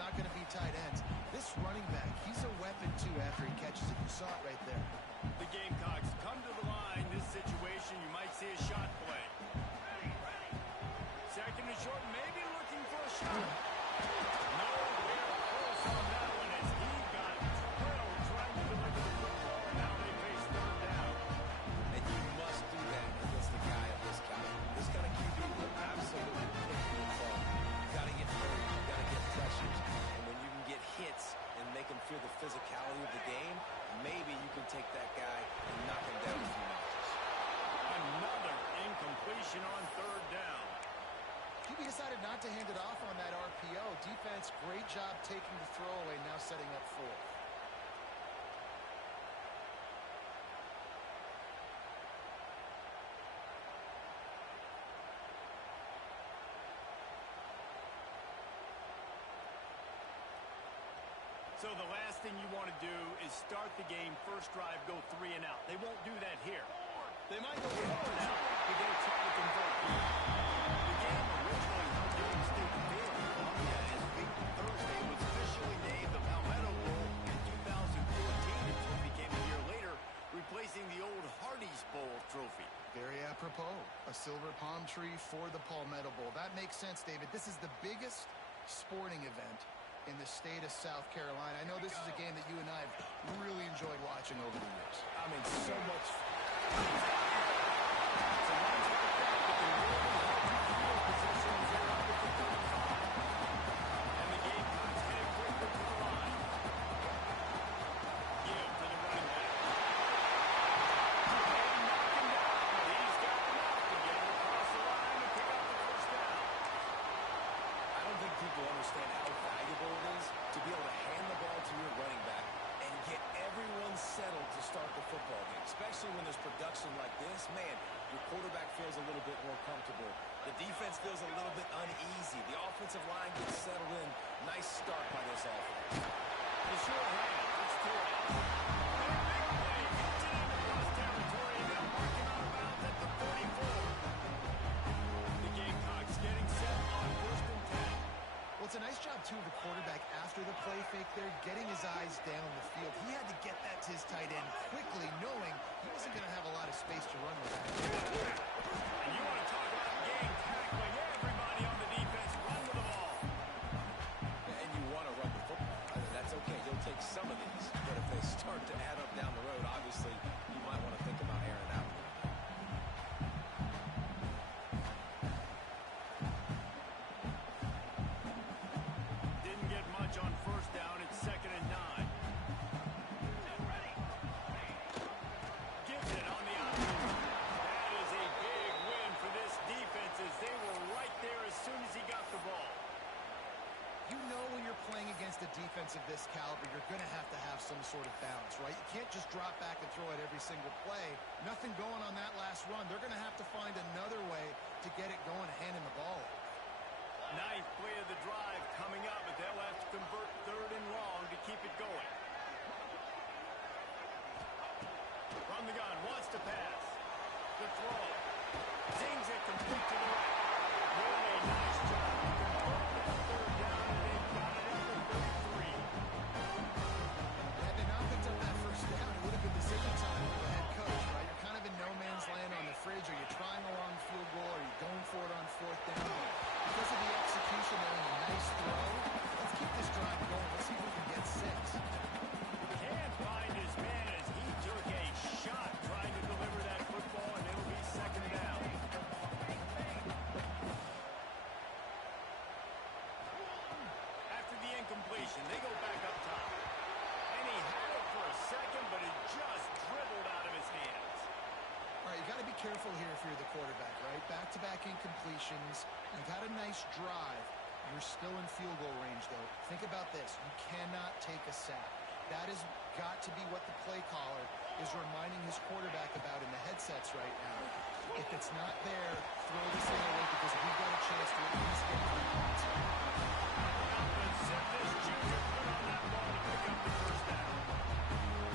not going to be tight ends. This running back, he's a weapon, too, after he catches it. You saw it right there. The Gamecocks come to the line. This situation, you might see a shot play. Second and short, maybe looking for a shot. Nowhere close on that one as he got drilled trying to deliver the football. Now they face third down. And you must do that against a guy of this caliber. This kind of QB will absolutely pick you apart. You got to get hurried. You got to get pressures. And when you can get hits and make him feel the physicality of the game, maybe you can take that guy and knock him down a few notches. Another incompletion on third down. QB decided not to hand it off on that RPO. Defense, great job taking the throwaway, now setting up fourth. So the last thing you want to do is start the game, first drive, go 3 and out. They won't do that here. They might go 4 and out to get a try to convert. The game originally held here in State Fair, Columbia, as Big Thursday was officially named the Palmetto Bowl in 2014 until it became a year later, replacing the old Hardee's Bowl trophy. Very apropos. A silver palm tree for the Palmetto Bowl. That makes sense, David. This is the biggest sporting event in the state of South Carolina. I know this is a game that you and I have really enjoyed watching over the years. I mean, so much. And the Gamecocks head quickly to the line. Give to the running back. And knock him down. He's got enough to get him across the line and pick up the first down. I don't think people understand how valuable it is to be able to hand the ball to your running back and get everyone settled to start the football game, especially when there's production like this. Man, your quarterback feels a little bit more comfortable. The defense feels a little bit uneasy. The offensive line gets settled in. Nice start by this offense. The short hand, it's Torrey. And a big play, gets it into cross territory, and they'll mark him out of bounds at the 44. The Gamecocks getting set on first and 10. Well, it's a nice job, too, of the quarterback after the play fake there, getting his eyes down the field. He had to get that to his tight end quickly, knowing he wasn't going to have a lot of space to run with that. And you want to talk about game tackling. Everybody on the defense run with the ball. And you want to run the football. That's okay. You'll take some of these. But if they start to add up down the road, obviously, you might want to think about airing it out. Didn't get much on first down. It's second and 9. Gives it on the outside. That is a big win for this defense as they were right there as soon as he got the ball. You know when you're playing against a defense of this caliber, you're going to have some sort of balance, right? You can't just drop back and throw it every single play. Nothing going on that last run. They're going to have to find another way to get it going and handing the ball off. Ninth play of the drive coming up, but they'll have to convert third and long to keep it going. From the gun, wants to pass. The throw. Zings it complete to the right. Really nice job to convert that third down, and they've got it at the 33. Had they not picked up that first down, it would have been decision time for the head coach, right? You're kind of in no man's land on the fridge. Are you trying a long field goal? Are you going for it on fourth down? Because of the execution there and a nice throw, let's keep this drive going. Let's see if we can get 6. Can't find his man as he took a shot trying to deliver that football, and it'll be second down. After the incompletion, they go back up top. And he had it for a second, but it just dribbled out of his hands. All right, you got to be careful here if you're the quarterback, right? Back-to-back incompletions. You've had a nice drive. You're still in field goal range, though. Think about this. You cannot take a sack. That has got to be what the play caller is reminding his quarterback about in the headsets right now. If it's not there, throw this thing away because we've got a chance to at least get 3 points. This junior put on that ball to pick up the first down.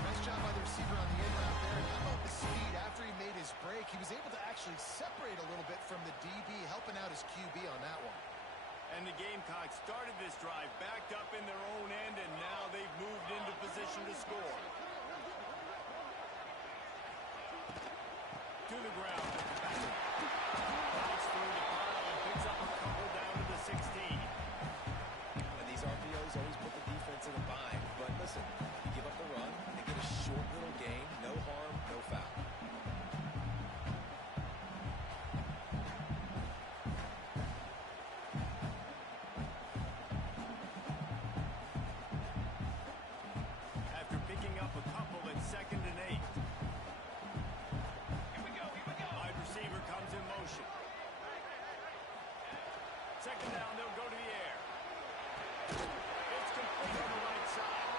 Nice job by the receiver on the in route there. And how about the speed? After he made his break, he was able to actually separate a little bit from the DB, helping out his QB on that one. And the Gamecocks started this drive backed up in their own end, and now they've moved into position to score. To the ground. Bounce through the pile and picks up a couple down to the 16. And these RPOs always put the defense in a bind. But listen, you give up the run, they get a short little gain, no harm, no foul. After picking up a couple at 2nd and 8. Wide receiver comes in motion. 2nd down, they'll go to the air. It's complete on the right side.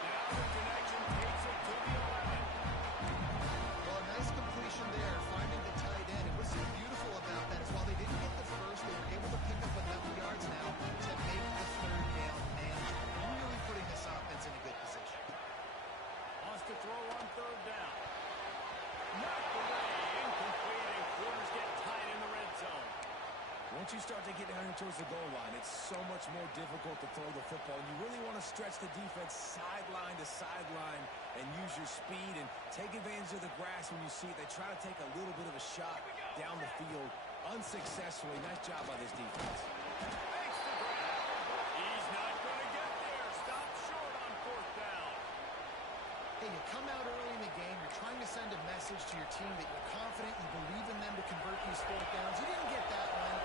Now the connection takes it to the 11. Well, a nice completion there, finding the tight end. And what's so beautiful about that is while they didn't get the first, they were able to pick up enough yards now to make the 3rd down manageable. Really putting this offense in a good position. Wants to throw on 3rd down. Knocked away, incomplete, and quarters get tight in the red zone. Once you start to get down towards the goal line, it's so much more difficult to throw the football. You really want to stretch the defense sideline to sideline and use your speed and take advantage of the grass when you see it. They try to take a little bit of a shot down the field unsuccessfully. Nice job by this defense. Makes the grab. He's not going to get there. Stop short on 4th down. Hey, you come out early in the game, you're trying to send a message to your team that you're confident, you believe in them to convert these 4th downs. You didn't get that one,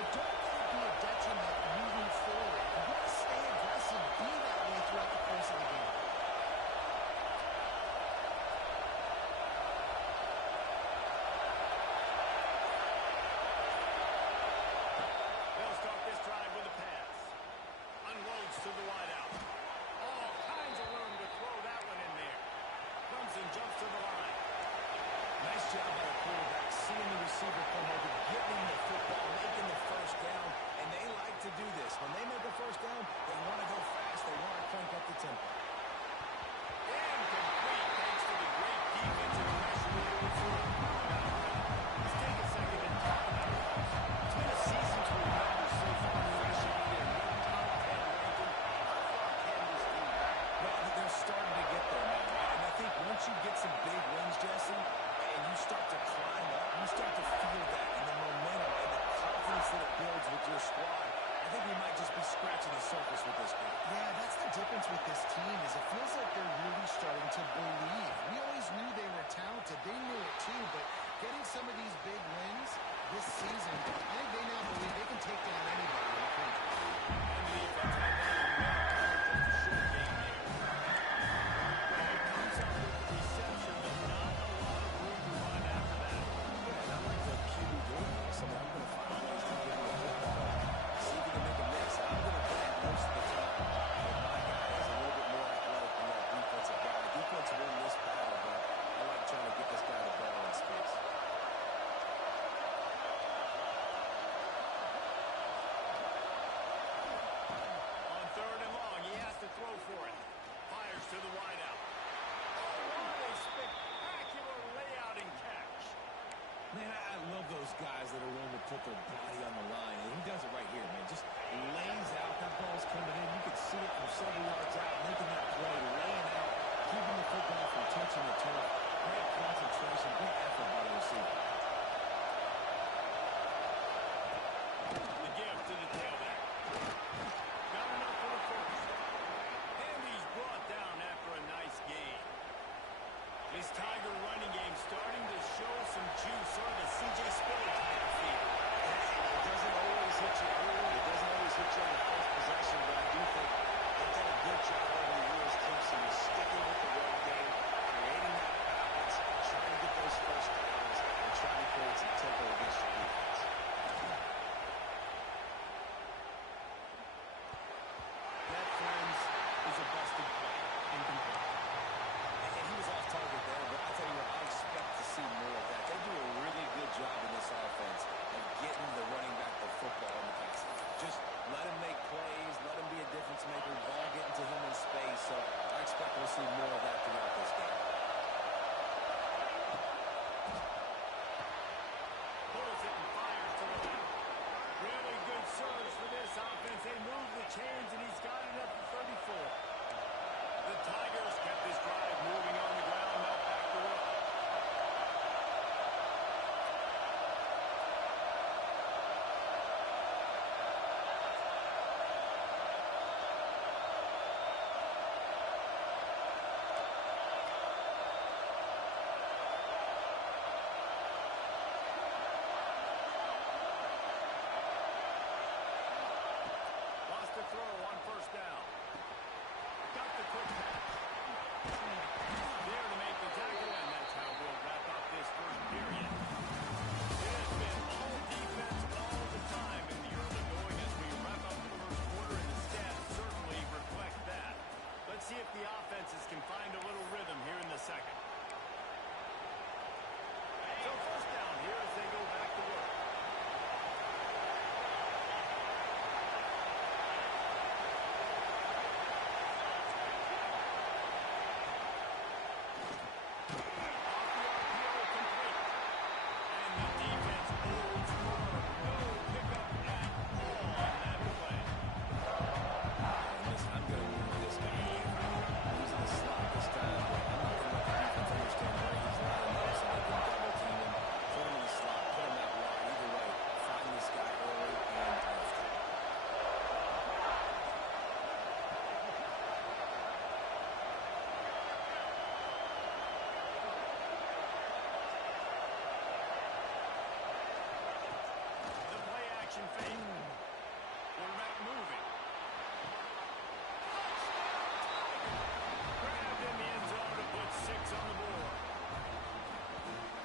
but don't let it be a detriment moving forward. You want to stay aggressive, be that way throughout the course of the game. They'll start this drive with a pass. Unloads to the wideout. All kinds of room to throw that one in there. Clemson jumps to the line. Nice job by the quarterback, seeing the receiver come over, getting the football, making the 1st down, and they like to do this. When they make a 1st down, they want to go fast, they want to crank up the tempo. Incomplete thanks to the great defensive pressure that was through. Let's take a second and talk about it. It's been a season to remember so far, freshly in top 10 ranking. How far can this team go? Well, they're starting to get there now, and I think once you get some big wins, Jesse, and you start to climb up, you start to feel that and the momentum and the confidence that it builds with your squad. I think we might just be scratching the surface with this group. Yeah, that's the difference with this team is it feels like they're really starting to believe. We always knew they were talented. They knew it too, but getting some of these big wins this season, I think they now believe they can take down anybody in the country. And the defense had that in the just a short game there. Comes up with the reception, but not a lot of room to run after that. Yeah, and I like the QB doing this. I mean, I'm going to find ways to get the football, see if he can make a mix. I'm going to bet most of the time that my guy is a little bit more athletic than that defensive guy. The defense won this battle, but I like trying to get this guy the ball in space. On 3rd and long, he has to throw for it. Fires to the wideout. Oh, what a spectacular layout and catch. Man, I love those guys that are willing to put their body on the line, and he does it right here, man. Just lays out. That ball's coming in. You can see it from several yards out, making that play, laying out, keeping the football from touching the turf. Great concentration, great effort by the receiver. The give to the tailback. Not enough for the 1st. And he's brought down after a nice gain. This Tiger running game starting to show some juice, sort of a C.J. Spiller type of feel. It doesn't always hit you early. It doesn't always hit you on the first possession, but I do think they've done a good job over the years, Clemson, is sticking with the run game, creating that balance, trying to get those 1st downs. fake. Quarterback moving. Grabbed in the end zone to put 6 on the board.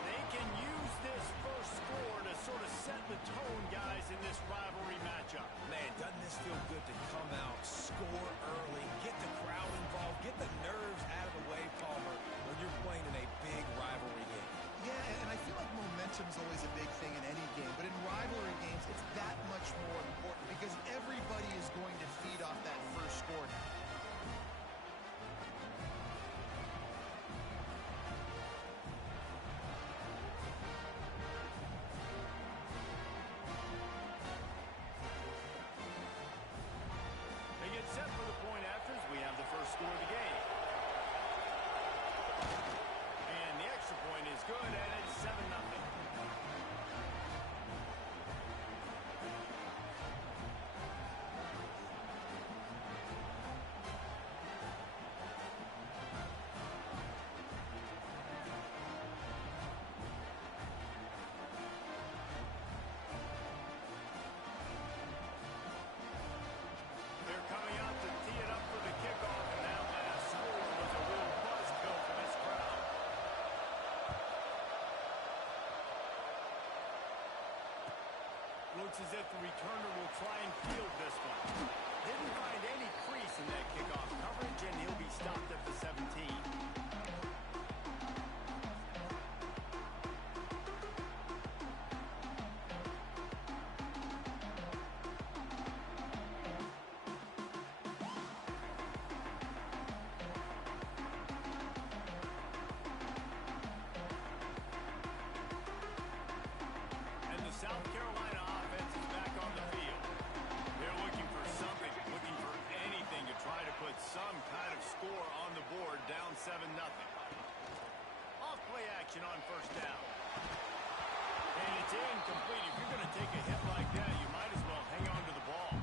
They can use this first score to sort of set the tone, guys, in this rivalry matchup. Man, doesn't this feel good to come out, score early, get the crowd involved, get the nerves out of the way, Palmer, when you're playing in a big rivalry game. Yeah, and I feel like momentum's always a big thing in any game, but in rivalry games, it's that much more important because everybody is going to feed off that first score now. They get set for the point afters. We have the first score of the game. And the extra point is good, and it's 7-0. They're coming out to tee it up for the kickoff, and that last score was a real buzzkill for this crowd. Looks as if the returner will try and field this one. Didn't find any crease in that kickoff coverage, and he'll be stopped at the 17. And the South Carolina offense is back on the field. They're looking for something, looking for anything to try to put some kind of score on the board, down 7-0. Off play action on first down. And it's incomplete. If you're going to take a hit like that, you might as well hang on to the ball.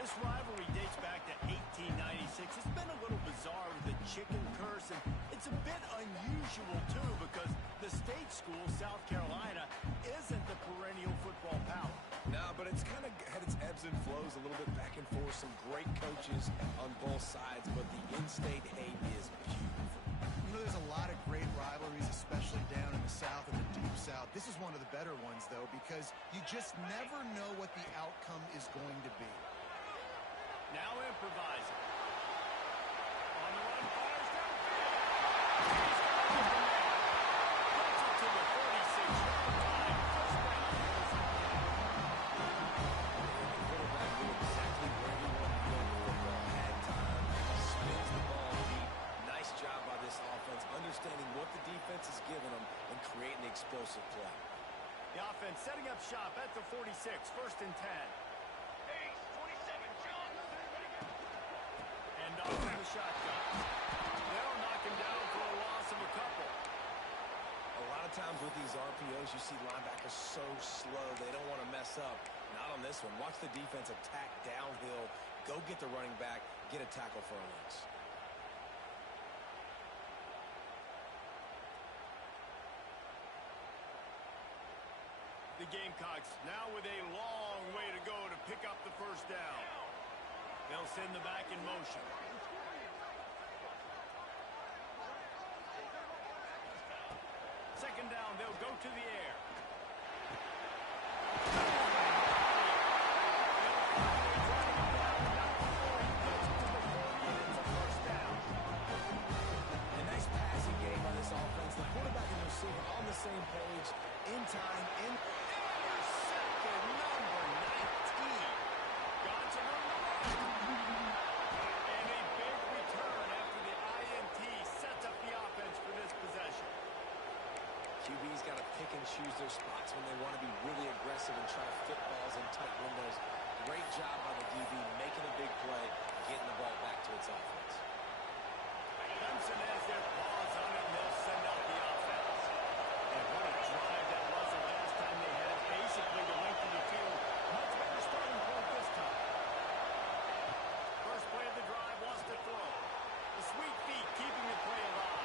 This rivalry dates back to 1896. It's been a little bizarre with the chicken curse, and it's a bit unusual, too, because the state school, South Carolina, isn't the perennial football power. No, but it's kind of had its ebbs and flows a little bit back and forth. Some great coaches on both sides, but the in-state hate is beautiful. You know, there's a lot of great rivalries, especially down in the South and the Deep South. This is one of the better ones, though, because you just never know what the outcome is going to be. Now improvising. On the run, fires downfield. He's got it from there. Puts it to the 46-yard line. First down. The quarterback knew exactly where he wanted to go with the football. Had time, spins the ball deep. Nice job by this offense, understanding what the defense is giving them and creating explosive play. The offense setting up shop at the 46, first and 10. And off in the shotgun. They'll knock him down for a loss of a couple. A lot of times with these RPOs, you see linebackers so slow, they don't want to mess up. Not on this one. Watch the defense attack downhill, go get the running back, get a tackle for a loss. The Gamecocks now with a long way to go to pick up the first down. They'll send the back in motion. Second down, they'll go to the air. A nice passing game by this offense. The quarterback and receiver on the same page, in time, in... Intercepted, number 19. Gotcha on the run. And a big return after the INT sets up the offense for this possession. QB's got to pick and choose their spots when they want to be really aggressive and try to fit balls in tight windows. Great job by the DB, making a big play, getting the ball back to its offense. Clemson has their paws on it, and they'll send out the offense. And what a drive that was the last time they had it. Basically the length of the field. Much better starting point this time. First play of the drive wants to throw. The sweet feet keeping the play alive.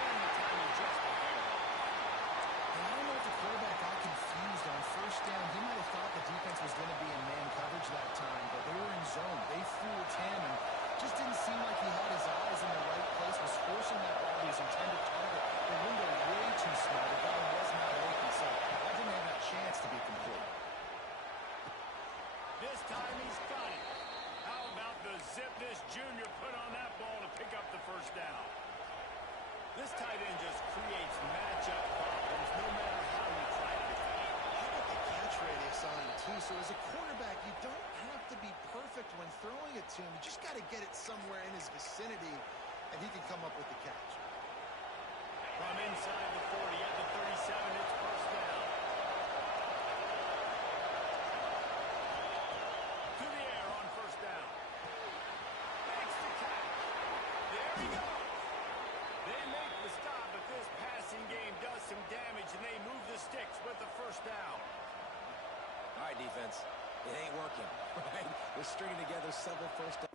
And the timing just ahead. And I don't know if the quarterback got confused on first down. He might have thought fooled him and just didn't seem like he had his eyes in the right place, was forcing that ball to his intended target. The window way too small. The guy was not open, so that didn't have that chance to be complete. This time he's got it. How about the zip this junior put on that ball to pick up the first down? This tight end just creates matchup problems no matter how you try to defend. How about the catch radius on him, too? So as a quarterback, you don't have to be perfect when throwing it to him. You just got to get it somewhere in his vicinity, and he can come up with the catch. From inside the 40 at the 37, it's first down. To the air on first down. Makes the catch. There he goes. They make the stop, but this passing game does some damage, and they move the sticks with the first down. All right, defense. It ain't working, right? They're stringing together several first downs.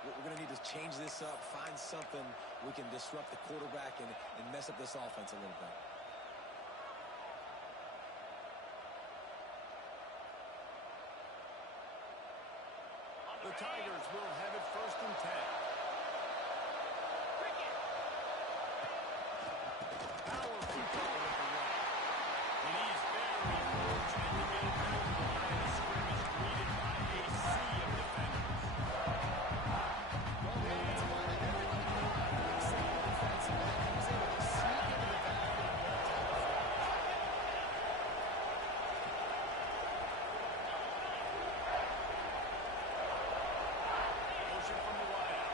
We're going to need to change this up, find something we can disrupt the quarterback and mess up this offense a little bit. The Tigers will have it first and 10. Powerful call with the run. And he's very fortunate to get it through the line of scrimmage, greeted by a sea of defenders. Well, the offensive line had everyone covered. The same defensive back, he was able to sneak into the backfield and get a tackle for it. Motion from the wideout.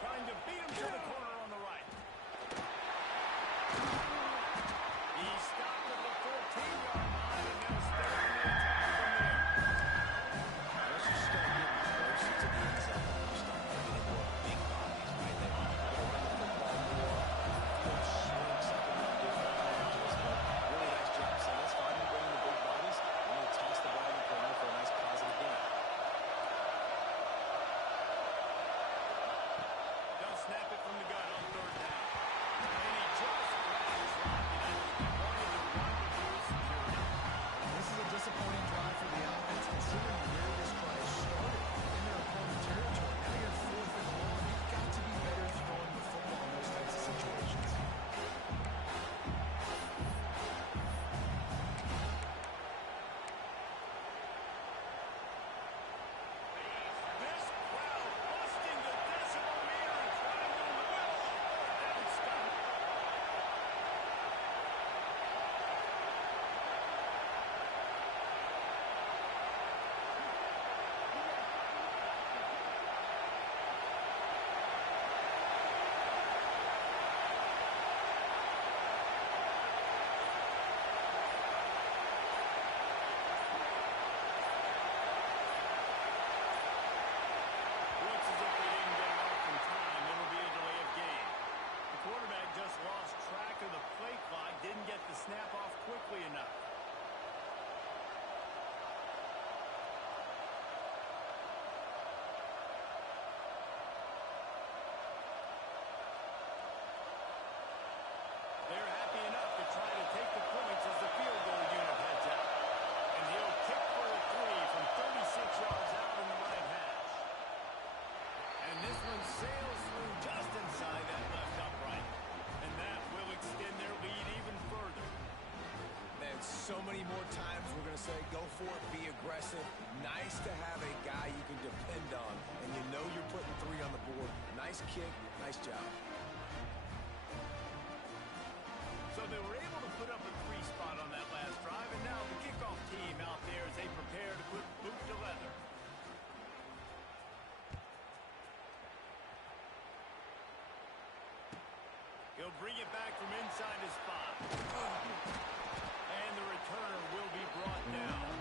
Trying to beat him to the corner on the right. He stopped at the 14-yard line, and they'll stay on the attack from there. Once you start getting closer to the end zone, you start getting into big bodies, right? They want to run the football more, field swing, something a little different packages. But really nice job saying, let's find and bring the big bodies, and we'll toss the ball in the corner for a nice positive game. They'll snap it from the gun on third down. And he just flashes Lockett. I think he wanted to run with more security. This is a disappointing drive for the offense, considering where this drive started in their opponent territory. Now you're 4th and 1. You've got to be better throwing the football in those types of situations. This crowd busting the decibel meter and trying to will a third down stop. Looks as if they didn't get it off in time. It'll be a delay of game. The quarterback just lost track of the play clock, didn't get the snap off quickly enough. They're happy enough to try to take the points as the field goal unit heads out. And he'll kick for a 3 from 36 yards out in the right hash. And this one sails through just inside that left upright. And that will extend their lead even further. Man, so many more times we're going to say, go for it, be aggressive. Nice to have a guy you can depend on, and you know you're putting 3 on the board. Nice kick, nice job. So they were able to put up a 3 spot on that last drive, and now the kickoff team out there as they prepare to put boots He'll bring it back from inside his spot. And the returner will be brought down.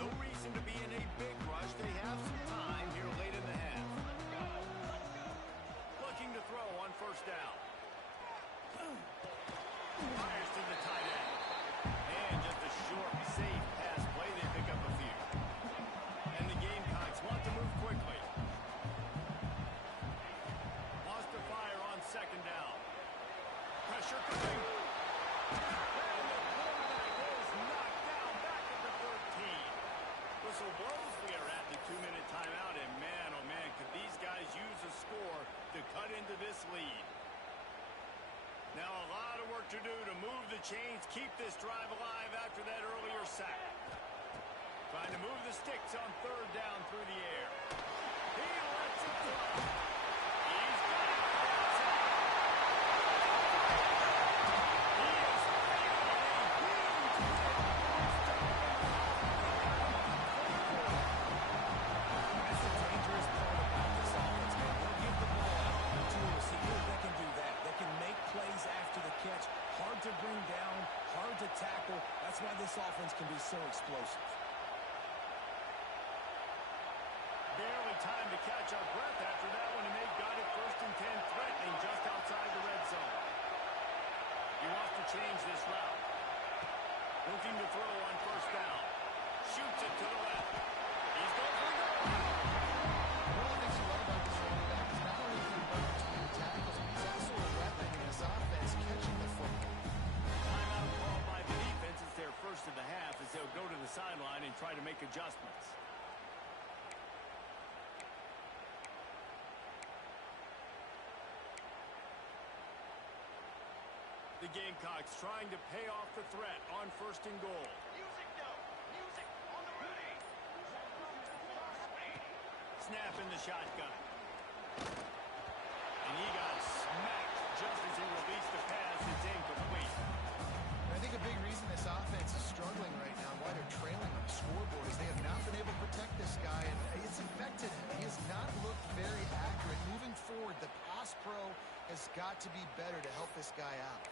No reason to be in a big rush. They have some time here late in the half. Looking to throw on first down. Fires to the tight end. And just a short, safe pass play. They pick up a few. And the Gamecocks want to move quickly. Lost to fire on second down. Pressure coming. And the quarterback is knocked down back at the 13. Whistle blows. We are at the 2-minute timeout. And man, oh man, could these guys use a score to cut into this lead. Now a lot of work to do to move the chains, keep this drive alive after that earlier sack. Trying to move the sticks on third down through the air. He lets it fly. He's got it. He is feeling a huge hit. That's the dangerous part about this offense, man. They'll give the ball out to a receiver that can do that. They can make plays after the catch. Hard to bring down, hard to tackle. That's why this offense can be so explosive. Barely time to catch our breath after that one, and they've got it 1st and 10, threatening just outside the red zone. He wants to change this route. Looking to throw on first down. Shoots it to the left. He's going for the goal. One of the things you love about this running back is not only can he run between tackles, but he's also a weapon in this offense catching the football. Timeout called by the defense. It's their first of the half as they'll go to the sideline and try to make adjustments. The Gamecocks trying to pay off the threat on 1st and goal. Snap in the shotgun. And he got smacked just as he released the pass. It's incomplete. And I think a big reason this offense is struggling right now, why they're trailing on the scoreboard, is they have not been able to protect this guy, and it's affected him. He has not looked very accurate. Moving forward, the pass pro has got to be better to help this guy out.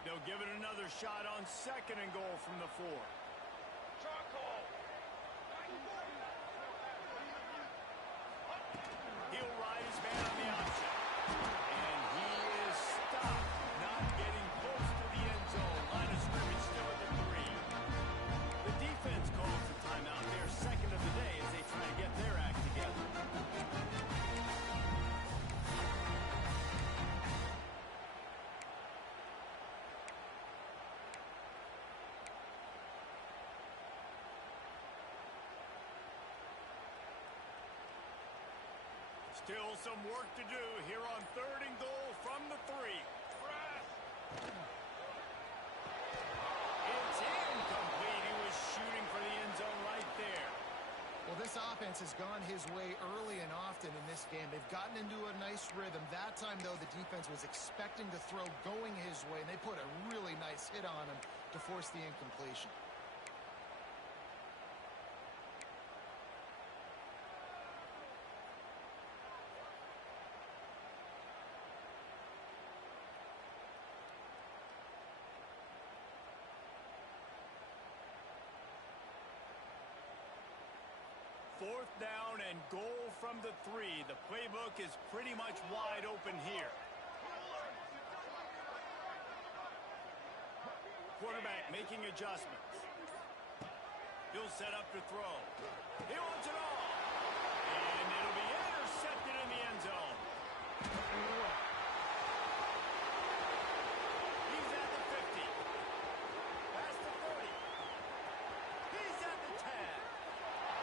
They'll give it another shot on 2nd and goal from the 4. He'll ride his man on the option. And he is stopped, not getting close to the end zone. Line of scrimmage still at the 3. The defense calls the timeout. Their 2nd of the day as they try to get their act together. Still some work to do here on 3rd and goal from the 3. It's incomplete. He was shooting for the end zone right there. Well, this offense has gone his way early and often in this game. They've gotten into a nice rhythm. That time, though, the defense was expecting the throw going his way, and they put a really nice hit on him to force the incompletion. Fourth down and goal from the 3. The playbook is pretty much wide open here. Quarterback making adjustments. He'll set up to throw. He wants it all. And it'll be intercepted in the end zone. He's at the 50. Past the 30. He's at the 10.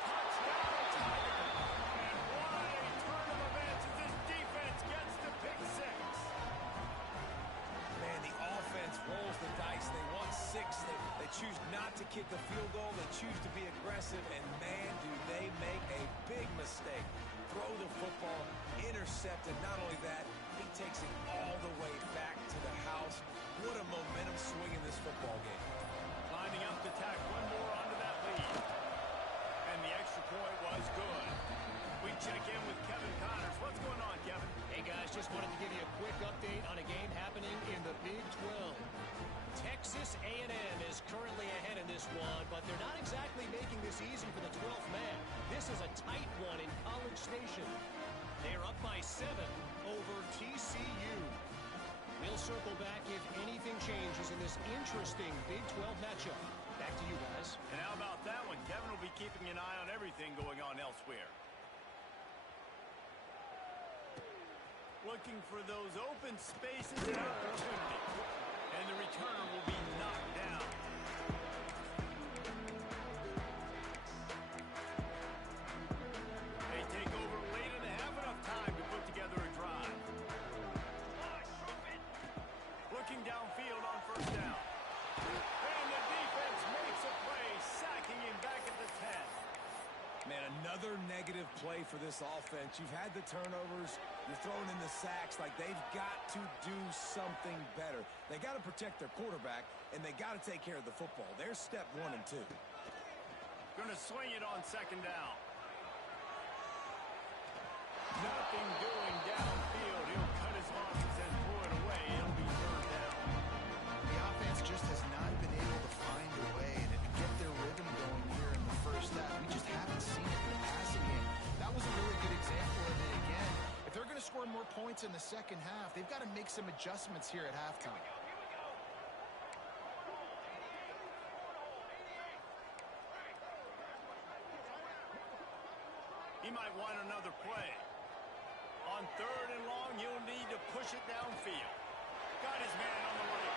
Touchdown, Tiger. And what a turn of events as this defense gets the pick 6. Man, the offense rolls the dice. They won 6. They choose not to kick a field goal. They choose to be aggressive, and man, do they make a big mistake. Throw the football, intercepted. Not only that, he takes it all the way back to the house. What a momentum swing in this football game. Lining up to tack one more onto that lead. And the extra point was good. We check in with Kevin Connors. What's going on, Kevin? Hey, guys, just wanted to give you a quick update on a game happening in the Big 12. Texas A&M is currently ahead in this one, but they're not exactly making this easy for the 12th man. This is a tight one in College Station. They are up by 7 over TCU. We'll circle back if anything changes in this interesting Big 12 matchup. Back to you guys. And how about that one? Kevin will be keeping an eye on everything going on elsewhere. Looking for those open spaces and opportunity. And the returner will be knocked down. They take over late in the half, enough time to put together a drive. Looking downfield on first down. And the defense makes a play, sacking him back at the 10. Man, another negative play for this offense. You've had the turnovers. You're throwing in the sacks. Like, they've got to do something better. They got to protect their quarterback, and they got to take care of the football. There's step 1 and 2. Going to swing it on second down. Nothing doing downfield. He'll cut his losses and throw it away. It'll be third down. The offense just has not been able to find a way to get their rhythm going here in the first half. We just haven't seen it in the passing game. That was a really good example of it again. If they're going to score more points in the second half, they've got to make some adjustments here at halftime. He might want another play. On third and long, he'll need to push it downfield. Got his man on the right.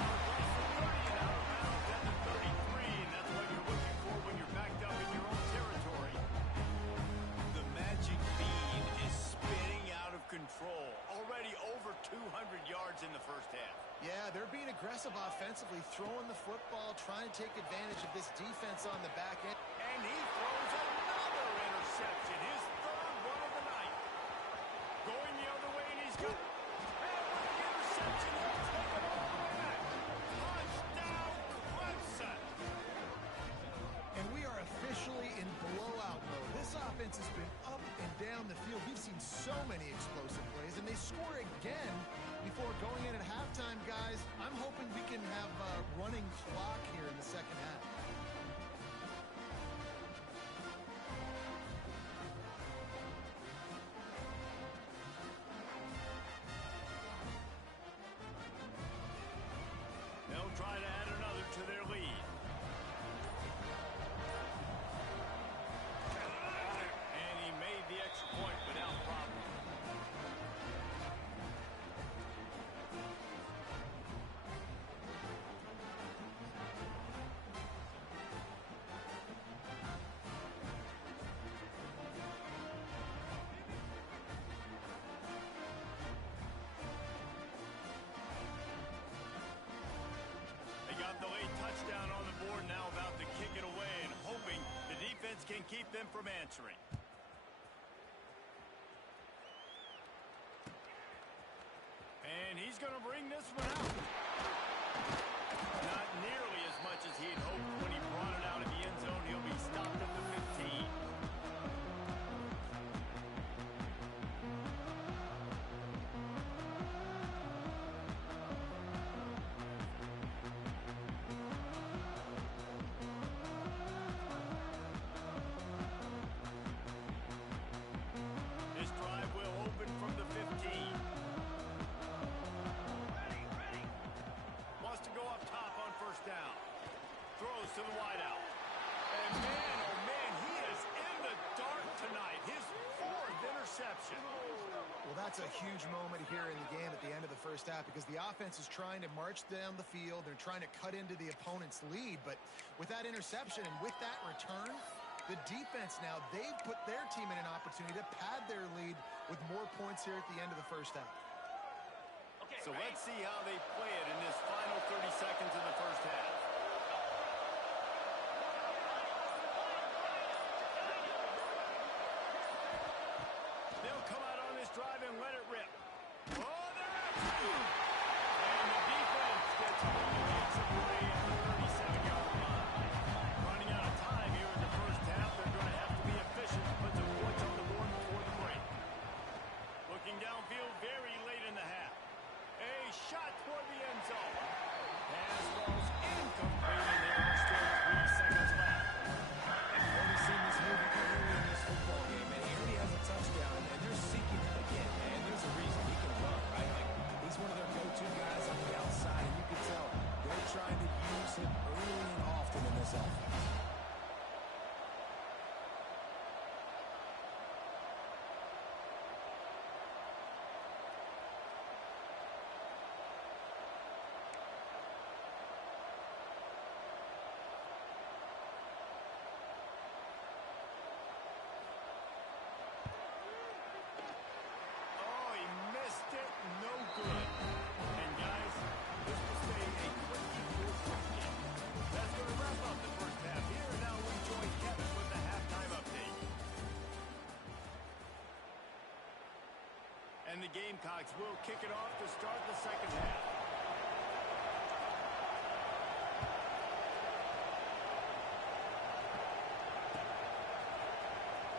Across the 30 and out of bounds at the 33, and that's what you're looking for when you're backed up in your own territory. The magic bean is spinning out of control. Already over 200 yards in the first half. Yeah, they're being aggressive offensively, throwing the football, trying to take advantage of this defense on the back end. And he throws another interception, his third one of the night. Going the other way, and he's got... And with the interception, he'll take it all the way back. Touchdown, Clemson. And we are officially in blowout mode. This offense has been up and down the field. We've seen so many explosive plays, and they score again before going in at halftime, guys. I'm hoping we can have a running clock here in the second half. They'll try to add another to their lead. And he made the extra point without problem. They got the late touchdown on the board, now about to kick it away and hoping the defense can keep them from answering. And he's going to bring this one out. Not nearly as much as he'd hoped when he brought it out of the end zone. He'll be stopped at the 15. This drive will open from the 15. Wants to go up top on first down. Throws to the wideout. And man, oh man, he is in the dark tonight. His 4th interception. Well, that's a huge moment here in the game at the end of the first half because the offense is trying to march down the field. They're trying to cut into the opponent's lead. But with that interception and with that return, the defense now, they've put their team in an opportunity to pad their lead with more points here at the end of the first half. So let's see how they play it in this final 30 seconds of the first half. Gamecocks will kick it off to start the second half.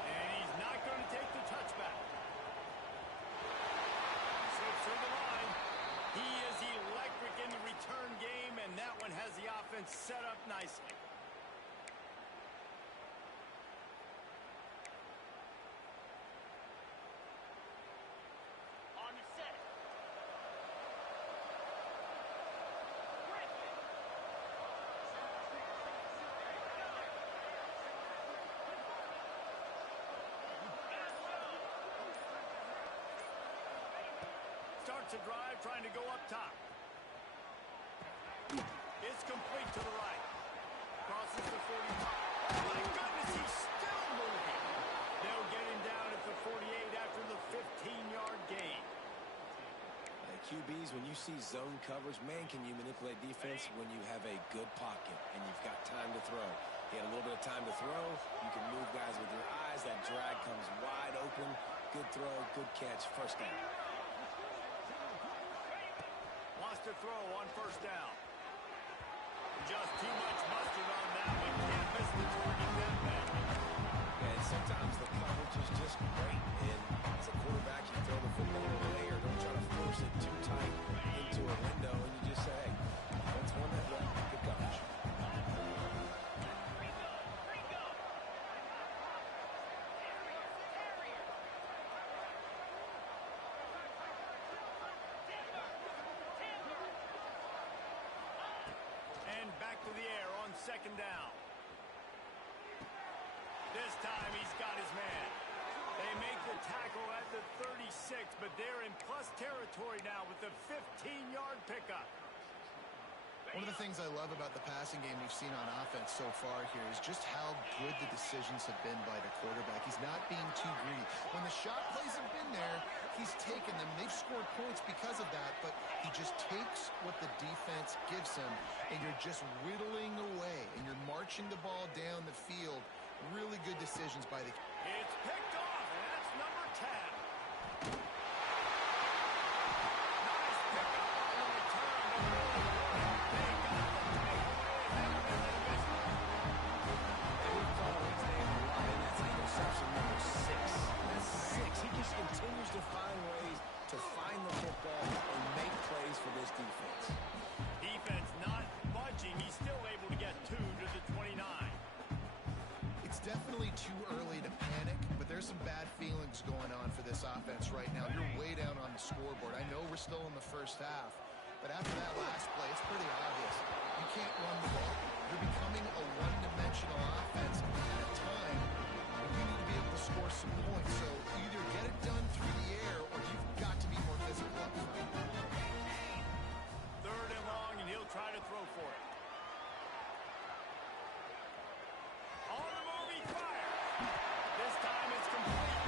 And he's not going to take the touchback. Slips through the line. He is electric in the return game, and that one has the offense set up nicely. Starts a drive trying to go up top. It's complete to the right. Crosses the 45. My goodness, he's still moving. They'll get him down at the 48 after the 15-yard gain. QBs, when you see zone coverage, man, can you manipulate defense when you have a good pocket and you've got time to throw. He had a little bit of time to throw. You can move guys with your eyes. That drag comes wide open. Good throw, good catch, first down. Wants to throw on first down. Just too much mustard on that one. Can't miss the target that badly. And sometimes the coverage is just great. And as a quarterback, you throw the football away or don't try to force it too tight into a window, and you just say, hey, that's one that way. Good coverage. Back to the air on second down. This time he's got his man. They make the tackle at the 36, but they're in plus territory now with the 15-yard pickup. One of the things I love about the passing game we've seen on offense so far here is just how good the decisions have been by the quarterback. He's not being too greedy. When the shot plays have been there, he's taken them. They've scored points because of that, but he just takes what the defense gives him, and you're just whittling away, and you're marching the ball down the field. Really good decisions by the... It's picked off, and that's number 10. Nice pickup on the return. They got the takeaway, and they missed it. And we've called his name a lot, and that's interception number 6. That's 6. He just continues to find ways to find the football and make plays for this defense. Defense not budging. He's still able to get 2 to the 29. It's definitely too early to panic, but there's some bad feelings going on for this offense right now. You're way down on the scoreboard. I know we're still in the first half, but after that last play, it's pretty obvious. You can't run the ball. You're becoming a one-dimensional offense at a time when you need to be able to score some points. So either get it done through the air or you've got to be more physical up front. Third and long, and he'll try to throw for it. On the move, he fires. This time it's complete.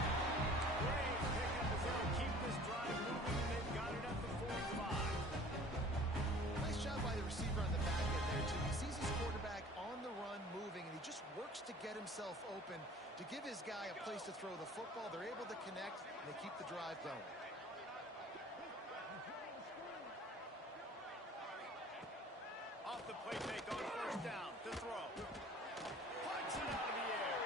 Great pickup as they'll keep this drive moving, and they've got it at the 45. Nice job by the receiver on the back end there, too. He sees his quarterback on the run moving, and he just works to get himself open to give his guy a place to throw the football. They're able to connect, and they keep the drive going. Off the play fake on first down to throw. Punts it out of the air.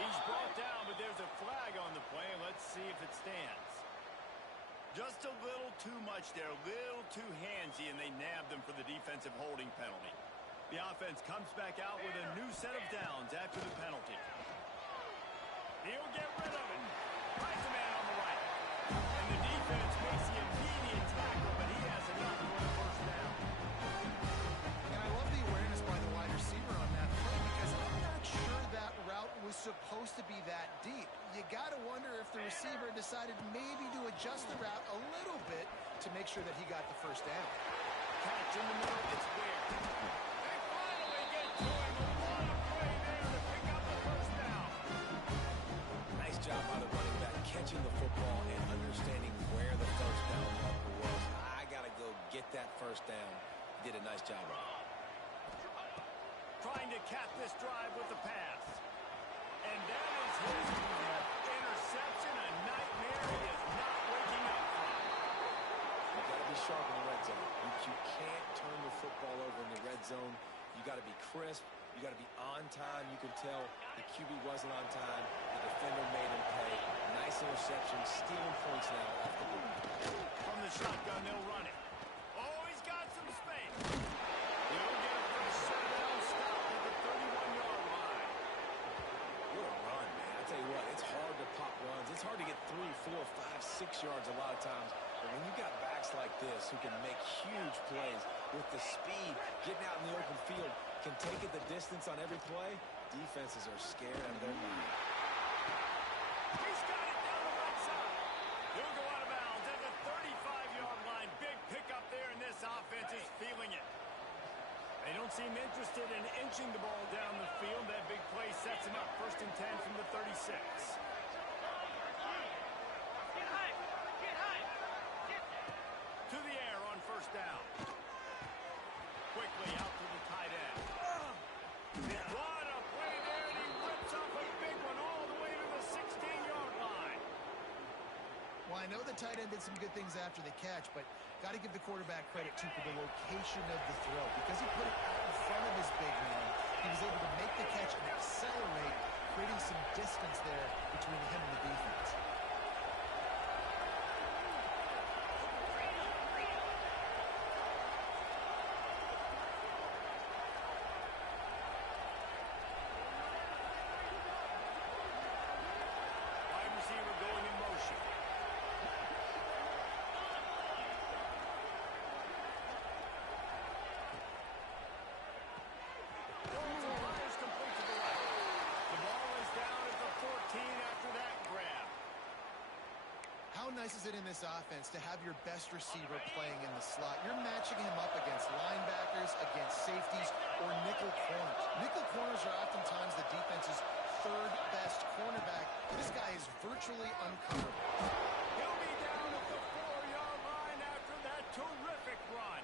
He's brought down, but there's a flag on the play. Let's see if it stands. Just a little too much there, a little too handsy, and they nabbed him for the defensive holding penalty. The offense comes back out with a new set of downs after the penalty. He'll get rid of it. Finds a man on the right. And the defense makes the immediate tackle, but he has enough for the first down. And I love the awareness by the wide receiver on that play because I'm not sure that route was supposed to be that deep. You got to wonder if the receiver decided maybe to adjust the route a little bit to make sure that he got the first down. Catch in the middle, it's weird. They finally get to him. What a play there to pick up the first down. Nice job by the running back catching the football and understanding where the first down marker was. I got to go get that first down. He did a nice job of it. Trying to cap this drive with the pass. And that is his fifth interception, a nightmare he is not waking up from. sharp in the red zone. You can't turn the football over in the red zone. You got to be crisp. You got to be on time. You can tell the QB wasn't on time. The defender made him pay. Nice interception, stealing points now off the board. From the shotgun, they'll run it. Oh, he's got some space. He'll get a first set down stop at the 31-yard line. What a run, man. I tell you what, it's hard to pop runs. It's hard to get 3, 4, 5, 6 yards a lot of times. But when you got backs like this who can make huge plays with the speed, getting out in the open field, can take it the distance on every play, defenses are scared out of their mind. He's got it down the right side. He'll go out of bounds at the 35-yard line. Big pickup there, and this offense is feeling it. They don't seem interested in inching the ball down the field. That big play sets him up. 1st and 10 from the 36. To the air on 1st down. Quickly out to the tight end. What a play there, and he rips off a big one all the way to the 16-yard line. Well, I know the tight end did some good things after the catch, but got to give the quarterback credit, too, for the location of the throw. Because he put it out in front of his big man, he was able to make the catch and accelerate, creating some distance there between him and the defense. Wide receiver going in motion. Fires complete to the right. The ball is down at the 14 after that grab. How nice is it in this offense to have your best receiver playing in the slot? You're matching him up against linebackers, against safeties, or nickel corners. Nickel corners are oftentimes the defense's 3rd best cornerback. This guy is virtually uncoverable. He'll be down at the 4-yard line after that terrific run.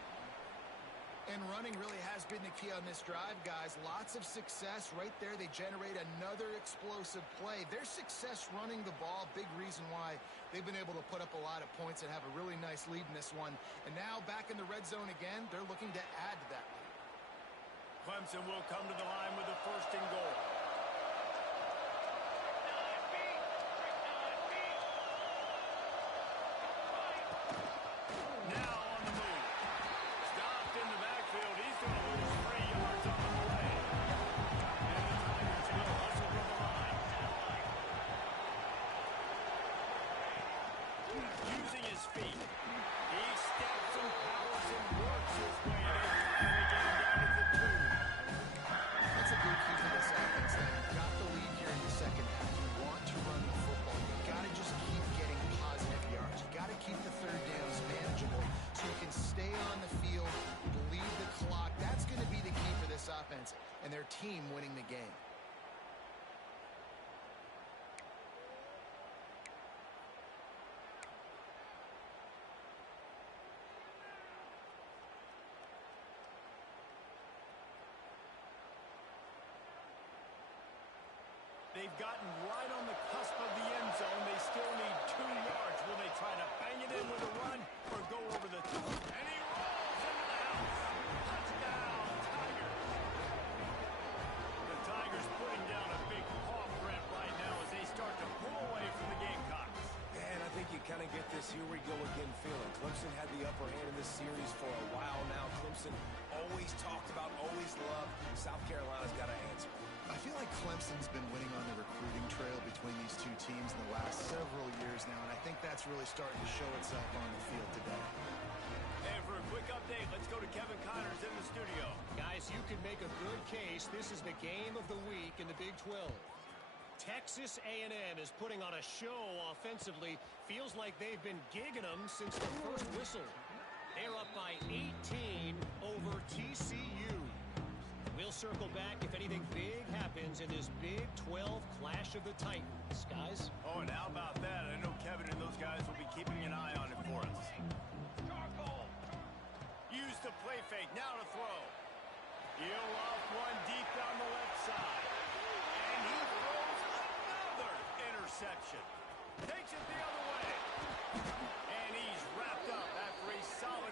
And running really has been the key on this drive, guys. Lots of success right there. They generate another explosive play. Their success running the ball, big reason why they've been able to put up a lot of points and have a really nice lead in this one. And now back in the red zone again, they're looking to add to that lead. Clemson will come to the line with the 1st and goal. Now on the move. Stopped in the backfield. He's going to lose 3 yards on the play. And the Tigers will hustle from the line. Using his feet. He steps and powers and works his way. They finally get him down at the 2. That's a good key for this offense. Now, you've got the lead here in the second half. You want to run the football. You've got to just keep getting positive yards. You've got to keep the 3rd downs manageable so you can stay on the field, bleed the clock. That's going to be the key for this offense and their team winning the game. They've gotten right on the cusp of the end zone. They still need 2 yards. Will they try to bang it in with a run or go over the top? And he rolls into the house. Touchdown, Tigers. The Tigers putting down a big paw print right now as they start to pull away from the Gamecocks. And I think you kind of get this here we go again feeling. Clemson had the upper hand in this series for a while now. Clemson always talked about, always loved. South Carolina's got to answer. I feel like Clemson's been winning on the recruiting trail between these two teams in the last several years now, and I think that's really starting to show itself on the field today. And for a quick update, let's go to Kevin Connors in the studio. Guys, you can make a good case. This is the game of the week in the Big 12. Texas A&M is putting on a show offensively. Feels like they've been gigging them since the first whistle. They're up by 18 over TCU. We'll circle back if anything big happens in this Big 12 clash of the Titans. Guys? Oh, and how about that? I know Kevin and those guys will be keeping an eye on it for us. Use the play fake. Now to throw. He'll off one deep down the left side. And he throws another interception. Takes it the other way. And he's wrapped up after a solid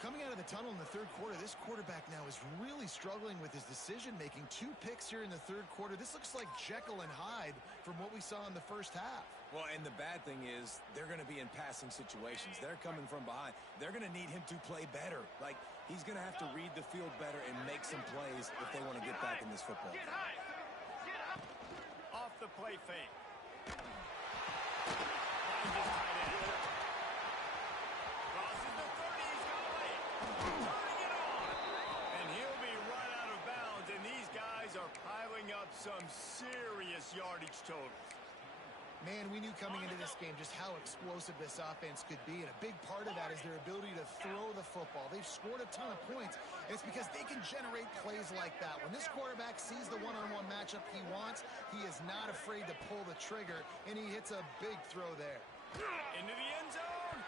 coming out of the tunnel in the third quarter, this quarterback now is really struggling with his decision-making. 2 picks here in the third quarter. This looks like Jekyll and Hyde from what we saw in the first half. Well, and the bad thing is they're going to be in passing situations. They're coming from behind. They're going to need him to play better. Like, he's going to have to read the field better and make some plays if they want to get back in this football game. Off the play fake. Finds his tight end. Crosses the 30. He's got away. Turning it on. And he'll be right out of bounds. And these guys are piling up some serious yardage totals. Man, we knew coming into this game just how explosive this offense could be, and a big part of that is their ability to throw the football. They've scored a ton of points. It's because they can generate plays like that. When this quarterback sees the one-on-one matchup he wants, he is not afraid to pull the trigger, and he hits a big throw there. Into the end zone.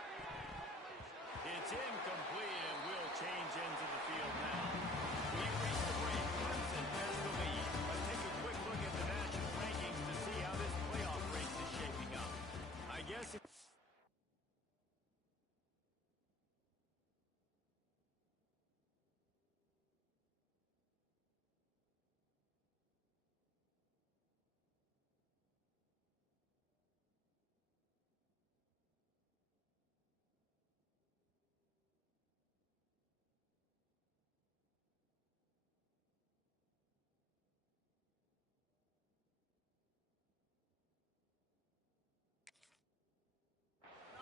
It's incomplete, and will change into the field now. We've reached the break. Clemson has the lead. Let's take a quick look at the national rankings to see how this playoff race is shaping up. I guess it's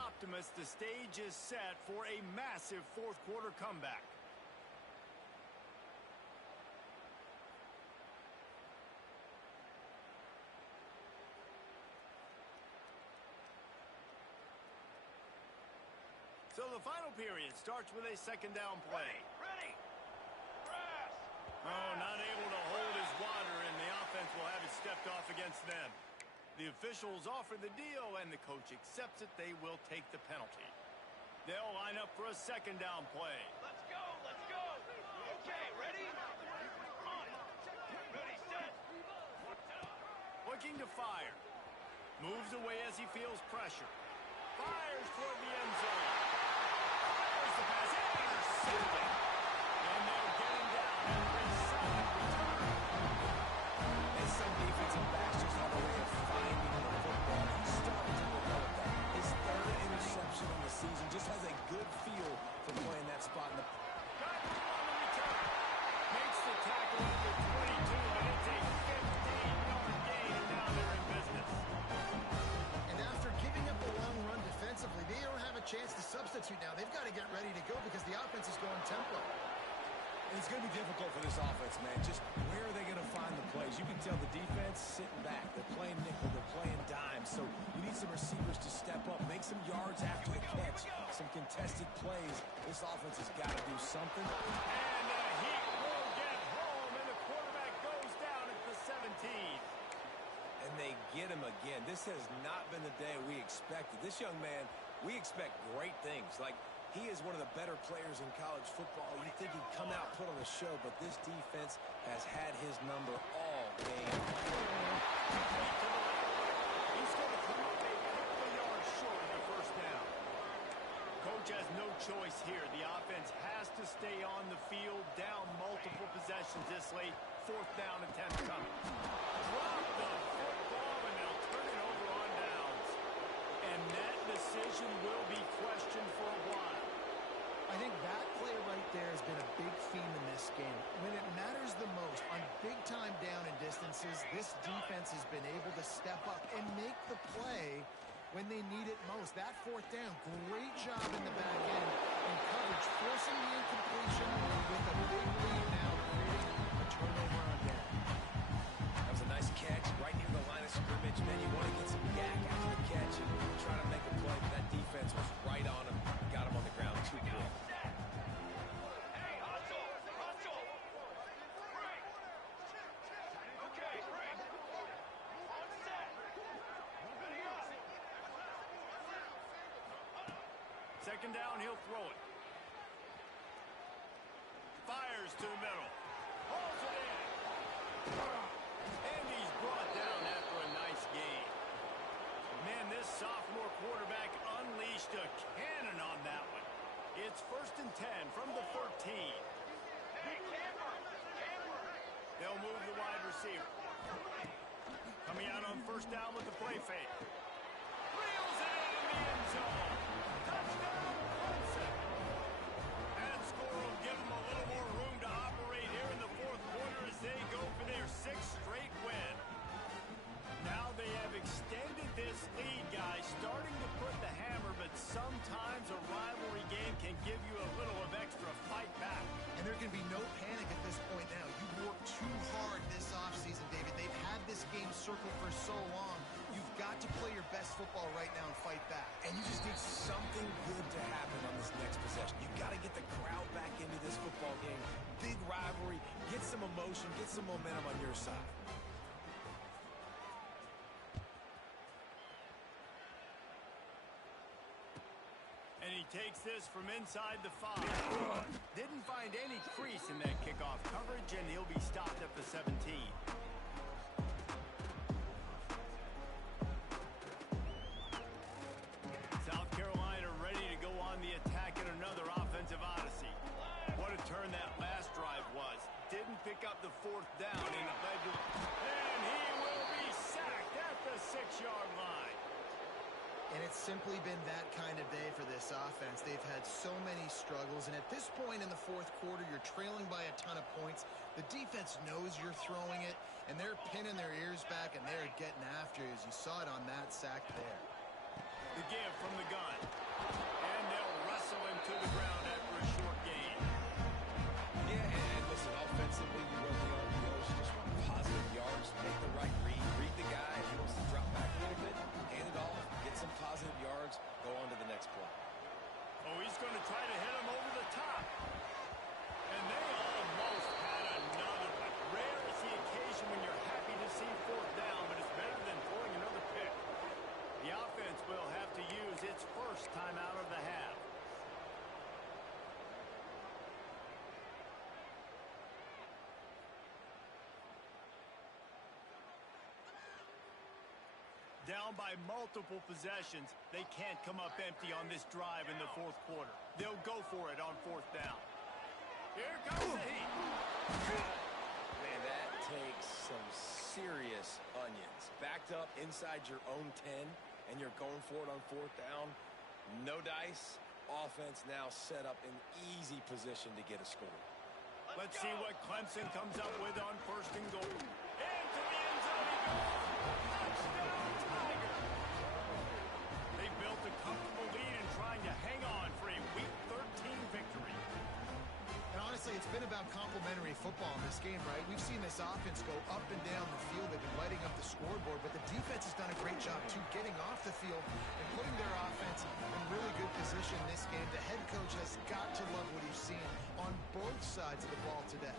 optimist. The stage is set for a massive fourth quarter comeback. So the final period starts with a second down play. Ready. Press. Oh, not able to hold his water, and the offense will have it stepped off against them. The officials offer the deal, and the coach accepts it. They will take the penalty. They'll line up for a second down play. Let's go, let's go. Okay, ready? On. Ready, set. Looking to fire. Moves away as he feels pressure. Fires toward the end zone. Fires the pass. Intercepted. And they'll get him down after a solid return. And some defensive backs just have a way of finding the football. He's starting to develop that. His third interception on the season just has a good feel for playing that spot in the... Got him on the return. Makes the tackle at the 22, but it's a 15-yard gain, and now they're in business. And after giving up a long run defensively, they don't have a chance to substitute now. They've got to get ready to go because the offense is going tempo. And it's going to be difficult for this offense, man. Just where are they going to find the plays? You can tell the defense sitting back. They're playing nickel. They're playing dime. So you need some receivers to step up, make some yards after the catch, some contested plays. This offense has got to do something. And the Heat will get home, and the quarterback goes down at the 17. And they get him again. This has not been the day we expected. This young man, we expect great things. Like, he is one of the better players in college football. You think he'd come out, put on a show, but this defense has had his number all game. He's going to come up a couple of yards short of the first down. Coach has no choice here. The offense has to stay on the field, down multiple possessions this late. Fourth down attempt coming. Drop the football, and they'll turn it over on downs. And that decision will be questioned for a while. I think that play right there has been a big theme in this game. When it matters the most, on big-time down and distances, this defense has been able to step up and make the play when they need it most. That fourth down, great job in the back end and coverage, forcing the incompletion with a big lead now, creating a turnover on down. That was a nice catch right near the line of scrimmage. Man, you want to get some yak after the catch and try to make a play, but that defense was right on him. Got him on the ground too quick. Hey, hustle, hustle. Break. Okay, break. On set. Ready up. Second down, he'll throw it. Fires to the middle. Hauls it in. And he's brought down after a nice gain. Man, this sophomore quarterback unleashed a cannon on that one. It's 1st and 10 from of the wide receiver. Coming out on first down with the play fake. Reels it in the end zone. Touchdown, Clemson. And score will give them a little more room to operate here in the fourth quarter as they go for their sixth straight win. Now they have extended this lead, guys, starting to put the hammer, but sometimes a rivalry game can give you a little of extra fight back. And there can be no panic at this point now. You've worked too hard this offseason, David. They've had this game circled for so long. You've got to play your best football right now and fight back. And you just need something good to happen on this next possession. You've got to get the crowd back into this football game. Big rivalry. Get some emotion. Get some momentum on your side. And he takes this from inside the 5. Didn't find any crease in that kickoff coverage, and he'll be stopped at the 17. South Carolina ready to go on the attack in another offensive odyssey. What a turn that last drive was. Didn't pick up the fourth down, and it led to... And he will be sacked at the 6-yard line. And it's simply been that kind of day for this offense. They've had so many struggles, and at this point in the fourth quarter, you're trailing by a ton of points. The defense knows you're throwing it, and they're pinning their ears back, and they're getting after you, as you saw it on that sack there. The give from the gun. And they'll wrestle him to the ground after a short gain. Yeah, and listen, offensively, you run the RPOs, just want positive yards, make the right read, read the guy, if he wants to drop back a little bit, hand it off, get some positive yards, go on to the next play. Oh, he's going to try to hit him over the top. And they almost had another one. Rare is the occasion when you're happy to see fourth down, but it's better than throwing another pick. The offense will have to use its first time out of the half. Down by multiple possessions, they can't come up empty on this drive in the fourth quarter. They'll go for it on fourth down. Here comes the heat. Man, that takes some serious onions. Backed up inside your own 10, and you're going for it on fourth down. No dice. Offense now set up in easy position to get a score. Let's see what Clemson comes up with on first and goal. Into the end zone he goes. Touchdown, Tiger. They built a comfortable lead and trying to hang on for a Week 13 victory. And honestly, it's been about complementary football in this game, right? We've seen this offense go up and down the field. They've been lighting up the scoreboard, but the defense has done a great job, too, getting off the field and putting their offense in really good position in this game. The head coach has got to love what he's seen on both sides of the ball today.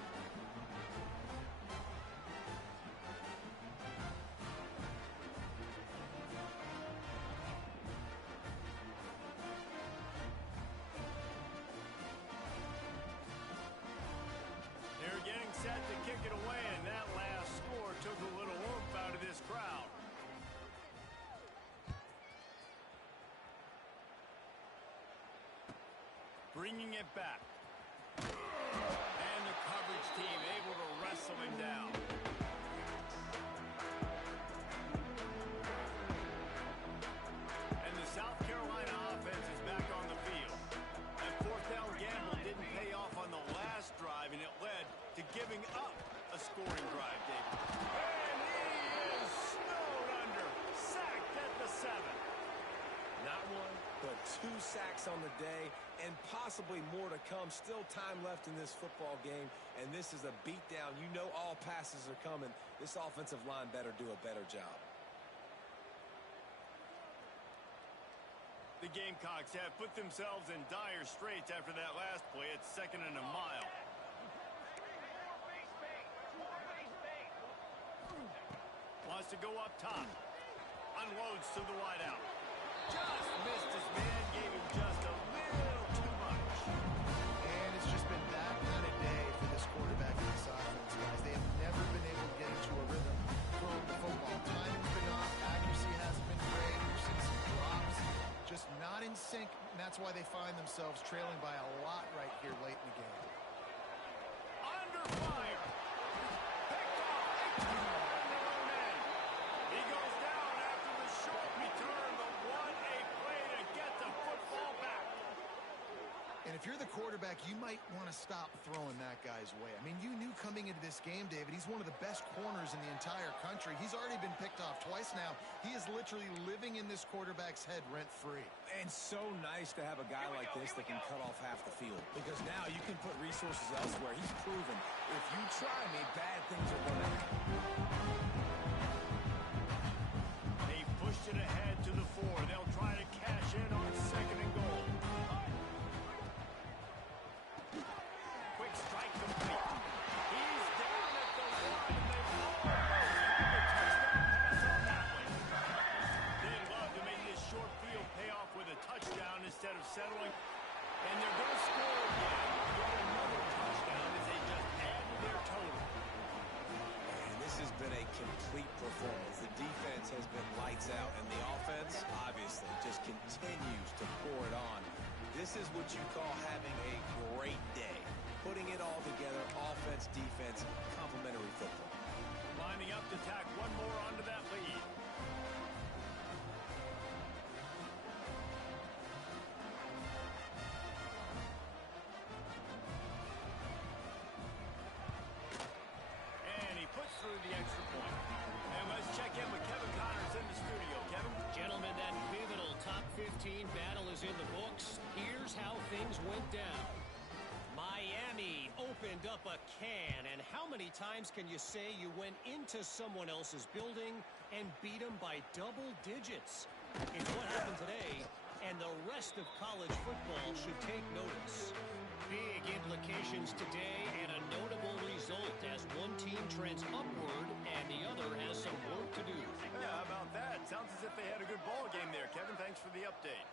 They're getting set to kick it away, and that last score took a little oomph out of this crowd. Bringing it back. And the coverage team able to wrestle him down. And the South Carolina offense is back on the field. That fourth down gamble didn't pay off on the last drive, and it led to giving up a scoring drive, David. And he is snowed under. Sacked at the 7. Not one, but 2 sacks on the day, and possibly more to come. Still time left in this football game, and this is a beatdown. You know all passes are coming. This offensive line better do a better job. The Gamecocks have put themselves in dire straits after that last play. It's 2nd and a mile. Wants to go up top. Unloads to the wideout. Just missed his man, gave him just a little too much. And it's just been that kind of day for this quarterback and this offense, guys. They have never been able to get into a rhythm throwing the football. Timing's been off. Accuracy hasn't been great. We've seen some drops. Just not in sync, and that's why they find themselves trailing by a lot right here late in the game. Under fire. Picked off. if you're the quarterback, you might want to stop throwing that guy's way. I mean, you knew coming into this game, David, he's one of the best corners in the entire country. He's already been picked off twice now. He is literally living in this quarterback's head rent-free. And so nice to have a guy like this that can cut off half the field. Because now you can put resources elsewhere. He's proven, if you try me, bad things are going to happen. They pushed it ahead to the 4. They'll try to cash in on 2nd and goal. Quick strike complete. He's down at the 1. They almost get the touchdown pass on that one. They'd love to make this short field pay off with a touchdown instead of settling. And they're going to score again. Get another touchdown as they just add to their total. And this has been a complete performance. The defense has been lights out, and the offense, obviously, just continues to pour it on. This is what you call having a great day. Putting it all together, offense, defense, complementary football. Lining up to tack one more onto that lead. And he puts through the extra point. And let's check in with Kevin Connors in the studio. Kevin? Gentlemen, that pivotal top 15 battle is in the books. Here's how things went down. Miami opened up a can, and how many times can you say you went into someone else's building and beat them by double digits? It's what happened today, and the rest of college football should take notice. Big implications today and a notable result as one team trends upward and the other has some work to do. Yeah, how about that? Sounds as if they had a good ball game there. Kevin, thanks for the update.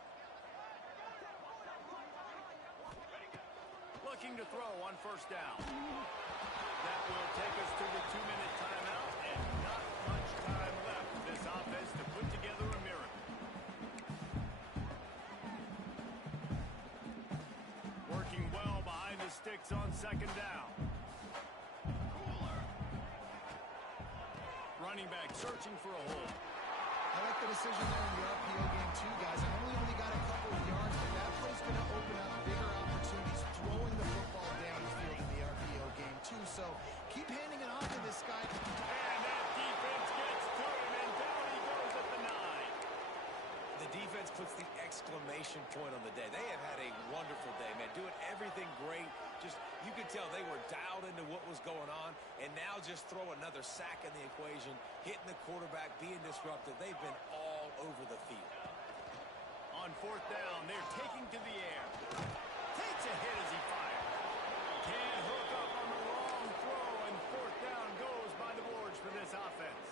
Looking to throw on 1st down. That will take us to the 2-minute timeout, and not much time left for this offense to put together a miracle. Working well behind the sticks on 2nd down. Running back searching for a hole. I like the decision there in the RPO game too, guys. I know we only got a couple of yards, but that play's going to open up bigger opportunities throwing the football down the field in the RPO game too. So keep handing it off to this guy. And that defense gets to him, and down he goes at the 9. The defense puts the exclamation point on the day. They have had a wonderful day, man. Doing everything great. Just, you could tell they were dialed into what was going on, and now just throw another sack in the equation, hitting the quarterback, being disruptive. They've been all over the field. On 4th down, they're taking to the air. Takes a hit as he fires. Can't hook up on the wrong throw, and 4th down goes by the boards for this offense.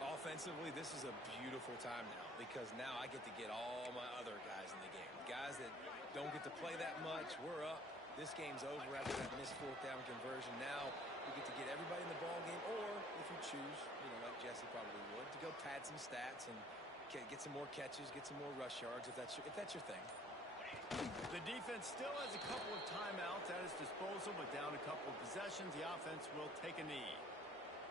Offensively, this is a beautiful time now because now I get to get all my other guys in the game. Guys that don't get to play that much, we're up. This game's over after that missed 4th down conversion. Now we get to get everybody in the ball game, or if you choose, like Jesse probably would, to go pad some stats and get some more catches, get some more rush yards if that's your thing. The defense still has a couple of timeouts at its disposal, but down a couple of possessions, the offense will take a knee.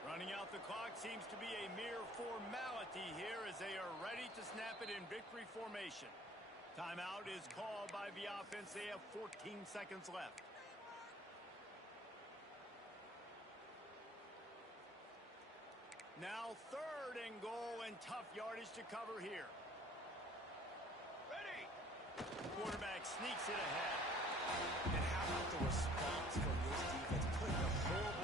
Running out the clock seems to be a mere formality here as they are ready to snap it in victory formation. Timeout is called by the offense. They have 14 seconds left. Now 3rd and goal, and tough yardage to cover here. Ready. Quarterback sneaks it ahead. And how about the response from this defense? Putting a horrible